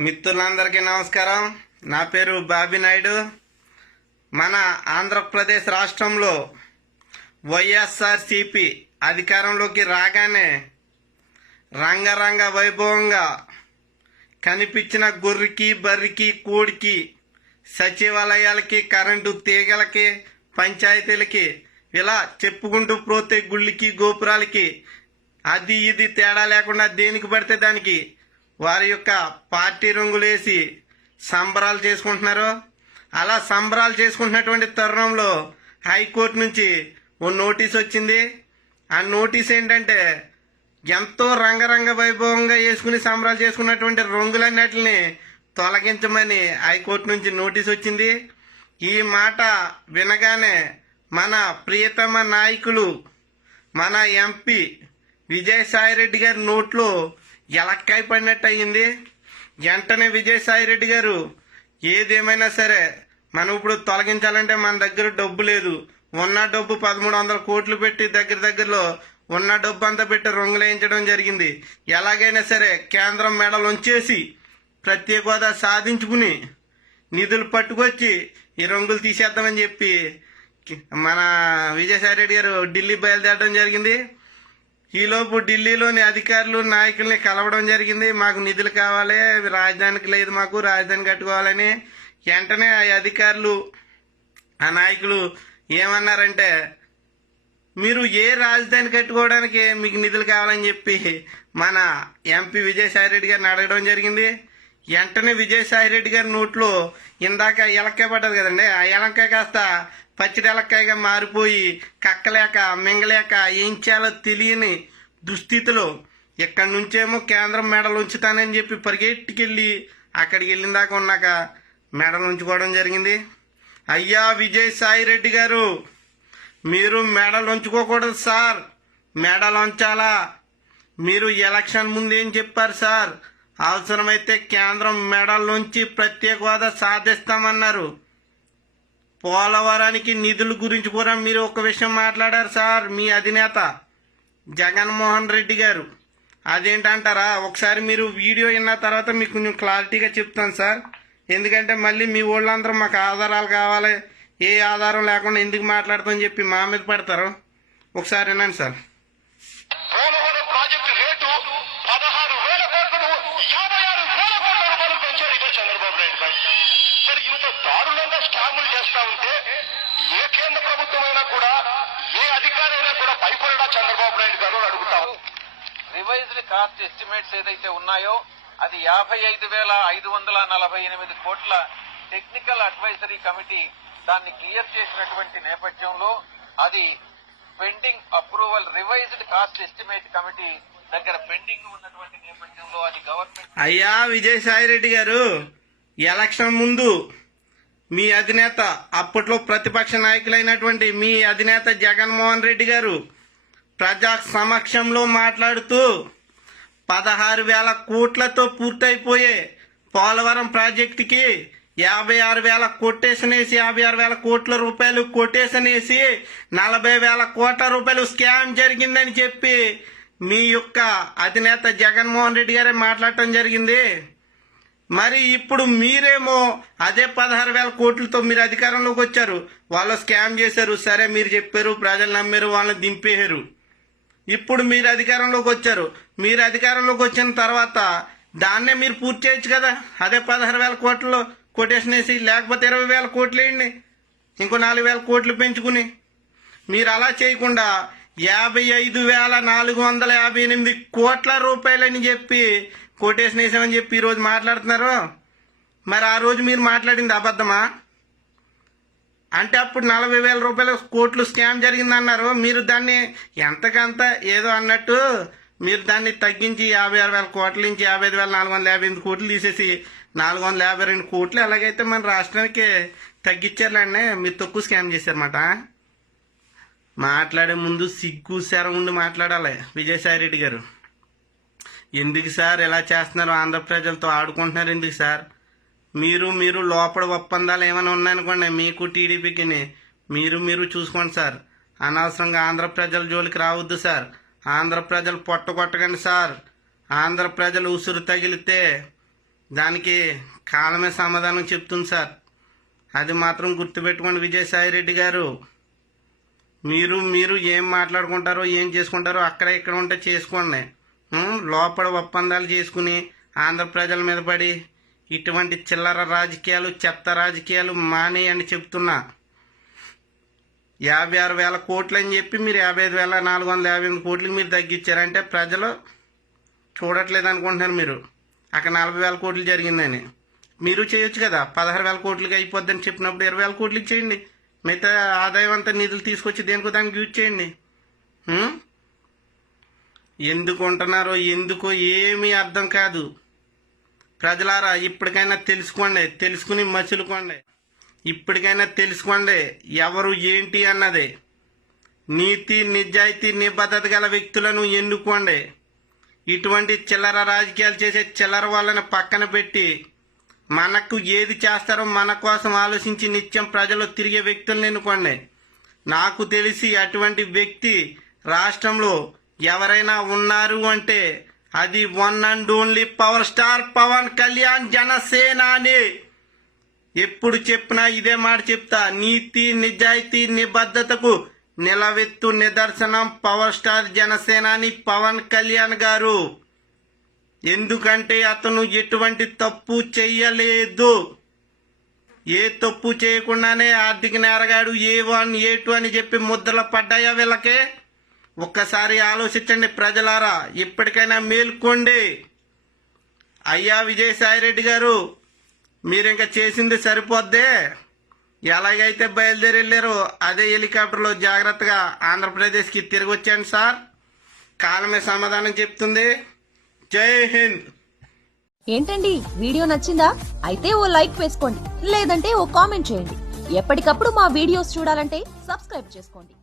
మిత్రులందరికీ నమస్కారం. నా పేరు బాబీ నాయుడు. మన ఆంధ్రప్రదేశ్ రాష్ట్రంలో వైఎస్ఆర్సిపి అధికారంలోకి రాగానే రంగరంగ వైభవంగా కనిపించిన గొర్రెకి బర్రికి కోడికి సచివాలయాలకి కరెంటు తీగలకి పంచాయతీలకి ఇలా చెప్పుకుంటూ పోతే గుళ్ళకి గోపురాలకి అది ఇది తేడా లేకుండా దేనికి పడితే దానికి వారి యొక్క పార్టీ రంగులేసి సంబరాలు చేసుకుంటున్నారు. అలా సంబరాలు చేసుకుంటున్నటువంటి తరుణంలో హైకోర్టు నుంచి ఓ నోటీస్ వచ్చింది. ఆ నోటీస్ ఏంటంటే ఎంతో రంగరంగ వైభవంగా వేసుకుని సంబరాలు చేసుకున్నటువంటి రంగులన్నిటిని తొలగించమని హైకోర్టు నుంచి నోటీస్ వచ్చింది. ఈ మాట వినగానే మన ప్రియతమ నాయకులు మన ఎంపీ విజయసాయిరెడ్డి గారి నోట్లో ఎలక్కాయ పడినట్టు అయ్యింది. వెంటనే విజయసాయి రెడ్డి గారు ఏదేమైనా సరే మనం ఇప్పుడు తొలగించాలంటే మన దగ్గర డబ్బు లేదు. ఉన్న డబ్బు పదమూడు వందల కోట్లు పెట్టి దగ్గర దగ్గరలో ఉన్న డబ్బు అంతా పెట్టి రంగులేయించడం జరిగింది. ఎలాగైనా సరే కేంద్రం మెడలు ఉంచేసి ప్రత్యేక హోదా సాధించుకుని నిధులు పట్టుకొచ్చి ఈ రంగులు తీసేద్దామని చెప్పి మన విజయసాయి రెడ్డి గారు ఢిల్లీ బయలుదేరడం జరిగింది. ఈలోపు ఢిల్లీలోని అధికారులు నాయకుల్ని కలవడం జరిగింది. మాకు నిధులు కావాలి రాజధానికి లేదు మాకు రాజధాని కట్టుకోవాలని వెంటనే ఆ అధికారులు ఆ నాయకులు ఏమన్నారంటే మీరు ఏ రాజధాని కట్టుకోవడానికి మీకు నిధులు కావాలని చెప్పి మన ఎంపీ విజయసాయిరెడ్డి గారిని అడగడం జరిగింది. వెంటనే విజయసాయిరెడ్డి గారి నోట్లో ఇందాక ఎలక్కాయ పడ్డది కదండి ఆ ఎలక్కాయ కాస్త పచ్చడి ఎలక్కాయగా మారిపోయి కక్కలేక మింగలేక ఏం చేయాలో తెలియని దుస్థితిలో ఇక్కడి నుంచేమో కేంద్రం మెడలు ఉంచుతానని చెప్పి పరిగెట్టుకెళ్ళి అక్కడికి వెళ్ళిన దాకా ఉన్నాక మెడలు ఉంచుకోవడం జరిగింది. అయ్యా విజయసాయిరెడ్డి గారు మీరు మెడలు ఉంచుకోకూడదు సార్. మెడలు ఉంచాలా? మీరు ఎలక్షన్ ముందు ఏం చెప్పారు సార్? అవసరమైతే కేంద్రం మెడల నుంచి ప్రత్యేక హోదా సాధిస్తామన్నారు. పోలవరానికి నిధుల గురించి కూడా మీరు ఒక విషయం మాట్లాడారు సార్ మీ అధినేత జగన్మోహన్ రెడ్డి గారు. అదేంటంటారా? ఒకసారి మీరు వీడియో విన్న తర్వాత మీకు కొంచెం క్లారిటీగా చెప్తాను సార్. ఎందుకంటే మళ్ళీ మీ వాళ్ళందరూ మాకు ఆధారాలు కావాలి. ఏ ఆధారం లేకుండా ఎందుకు మాట్లాడతామని చెప్పి మా మీద పడతారు. ఒకసారి వినండి సార్ పోలవరం ప్రాజెక్టు రేటు పదహారు వేల కోట్లను యాభై ఆరు వేల కోట్ల రూపాయలు పెంచారు ఇదే చంద్రబాబు నాయుడు గారు మరి ఇంత దారుణంగా స్కాములు చేస్తా ఉంటే ఏ కేంద్ర ప్రభుత్వం అయినా కూడా ఏ అయినా కూడా భయపడడా చంద్రబాబు నాయుడు గారు అడుగుతాం. రివైజ్డ్ కాస్ట్ ఎస్టిమేట్స్ ఏదైతే ఉన్నాయో అది యాభై ఐదు వేల ఐదు వందల నలభై ఎనిమిది కోట్ల టెక్నికల్ అడ్వైజరీ కమిటీ దాన్ని క్లియర్ చేసినటువంటి నేపథ్యంలో అది pending approval revised cost estimate committee దగ్గర పెండింగ్ ఉన్నటువంటి నేపథ్యంలో అది గవర్నమెంట్ అయ్యా విజయసాయిరెడ్డి గారు ఎలక్షన్ ముందు మీ అధినేత అప్పట్లో ప్రతిపక్ష నాయకులైనటువంటి మీ అధినేత జగన్మోహన్ రెడ్డి గారు ప్రజా సమక్షంలో మాట్లాడుతూ పదహారు వేల కోట్లతో పూర్తయిపోయే పోలవరం ప్రాజెక్టుకి యాభై ఆరు వేల కొటేషన్ వేసి యాభై ఆరు వేల కోట్ల రూపాయలు కొటేషన్ వేసి నలభై వేల కోట్ల రూపాయలు స్కామ్ జరిగిందని చెప్పి మీ యొక్క అధినేత జగన్మోహన్ రెడ్డి గారే మాట్లాడటం జరిగింది. మరి ఇప్పుడు మీరేమో అదే పదహారు వేల కోట్లతో మీరు అధికారంలోకి వచ్చారు. వాళ్ళు స్కామ్ చేశారు. సరే మీరు చెప్పారు. ప్రజలు నమ్మారు. వాళ్ళని దింపేశారు. ఇప్పుడు మీరు అధికారంలోకి వచ్చారు. మీరు అధికారంలోకి వచ్చిన తర్వాత దాన్నే మీరు పూర్తి చేయొచ్చు కదా? అదే పదహారు వేల కోట్లలో కొటేషన్ వేసి లేకపోతే ఇరవై వేల కోట్లు వేయండి. ఇంకో నాలుగు వేల కోట్లు పెంచుకుని. మీరు అలా చేయకుండా యాభై ఐదు వేల నాలుగు వందల యాభై ఎనిమిది కోట్ల రూపాయలని చెప్పి కోటేషన్ వేసామని చెప్పి ఈరోజు మాట్లాడుతున్నారు. మరి ఆ రోజు మీరు మాట్లాడింది అబద్ధమా? అంటే అప్పుడు నలభై వేల రూపాయల కోట్లు స్కామ్ జరిగిందన్నారు. మీరు దాన్ని ఎంతకంత ఏదో అన్నట్టు మీరు దాన్ని తగ్గించి యాభై ఆరు వేల కోట్ల నుంచి యాభై ఐదు వేల నాలుగు వందల యాభై ఎనిమిది కోట్లు తీసేసి నాలుగు వందల యాభై రెండు కోట్లు ఎలాగైతే మన రాష్ట్రానికి తగ్గించారులే మీరు తక్కువ స్కామ్ చేశారన్నమాట. మాట్లాడే ముందు సిగ్గు శరం ఉండి మాట్లాడాలి విజయసాయి రెడ్డి గారు. ఎందుకు సార్ ఇలా చేస్తున్నారు? ఆంధ్ర ప్రజలతో ఆడుకుంటున్నారు ఎందుకు సార్? మీరు మీరు లోపల ఒప్పందాలు ఏమైనా ఉన్నాయనుకోండి మీకు టీడీపీకి మీరు మీరు చూసుకోండి సార్. అనవసరంగా ఆంధ్ర ప్రజల జోలికి రావద్దు సార్. ఆంధ్ర ప్రజలు పొట్ట కొట్టకండి సార్. ఆంధ్ర ప్రజలు ఉసురు తగిలితే దానికి కాలమే సమాధానం చెప్తుంది సార్. అది మాత్రం గుర్తుపెట్టుకోండి విజయసాయి రెడ్డి గారు. మీరు మీరు ఏం మాట్లాడుకుంటారో ఏం చేసుకుంటారో అక్కడ ఇక్కడ ఉంటే చేసుకోండి. లోపల ఒప్పందాలు చేసుకుని ఆంధ్ర ప్రజల మీద పడి ఇటువంటి చిల్లర రాజకీయాలు చెత్త రాజకీయాలు మానేయని చెప్తున్నా. యాభై ఆరు వేల కోట్లు అని చెప్పి మీరు యాభై ఐదు వేల నాలుగు వందల యాభై ఎనిమిది కోట్లకి మీరు తగ్గించారంటే ప్రజలు చూడట్లేదు అనుకుంటున్నారు మీరు. అక్కడ నలభై వేల కోట్లు జరిగిందని. మీరు చేయొచ్చు కదా పదహారు వేల కోట్లకి అయిపోద్దని చెప్పినప్పుడు ఇరవై వేల కోట్లకి చేయండి మిగతా ఆదాయం అంతా నిధులు తీసుకొచ్చి దేనికో దానికి యూజ్ చేయండి. ఎందుకు ఉంటున్నారో ఎందుకో ఏమీ అర్థం కాదు. ప్రజలారా ఇప్పటికైనా తెలుసుకోండి తెలుసుకుని మసులుకోండి. ఇప్పటికైనా తెలుసుకోండి ఎవరు ఏంటి అన్నది. నీతి నిజాయితీ నిబద్ధత గల వ్యక్తులను ఎన్నుకోండి. ఇటువంటి చిల్లర రాజకీయాలు చేసే చిల్లర వాళ్ళని పక్కన పెట్టి మనకు ఏది చేస్తారో మన కోసం ఆలోచించి నిత్యం ప్రజలు తిరిగే వ్యక్తులను ఎన్నుకోండి. నాకు తెలిసి అటువంటి వ్యక్తి రాష్ట్రంలో ఎవరైనా ఉన్నారు అంటే అది one and only power star Pawan Kalyan జనసేనాని. ఎప్పుడు చెప్పినా ఇదే మాట చెప్తా నీతి నిజాయితీ నిబద్ధతకు నిలవెత్తు నిదర్శనం పవర్ స్టార్ జనసేనాని పవన్ కళ్యాణ్ గారు. ఎందుకంటే అతను ఎటువంటి తప్పు చెయ్యలేదు. ఏ తప్పు చేయకుండానే ఆర్థిక నేరగాడు ఏ వన్ ఏ టూ అని చెప్పి ముద్రలు పడ్డాయా వీళ్ళకే? ఒక్కసారి ఆలోచించండి ప్రజలారా ఇప్పటికైనా మేల్కోండి. అయ్యా విజయసాయిరెడ్డి గారు మీరు ఇంకా చేసింది సరిపోద్దే? ఎలాగైతే బయలుదేరి వెళ్ళారో అదే హెలికాప్టర్లో జాగ్రత్తగా ఆంధ్రప్రదేశ్కి తిరిగి వచ్చాను సార్. కాలమే సమాధానం చెప్తుంది. జై హింద్. ఏంటండి వీడియో నచ్చిందా? అయితే ఓ లైక్ వేసుకోండి లేదంటే ఓ కామెంట్ చేయండి. ఎప్పటికప్పుడు మా వీడియోస్ చూడాలంటే సబ్స్క్రైబ్ చేసుకోండి.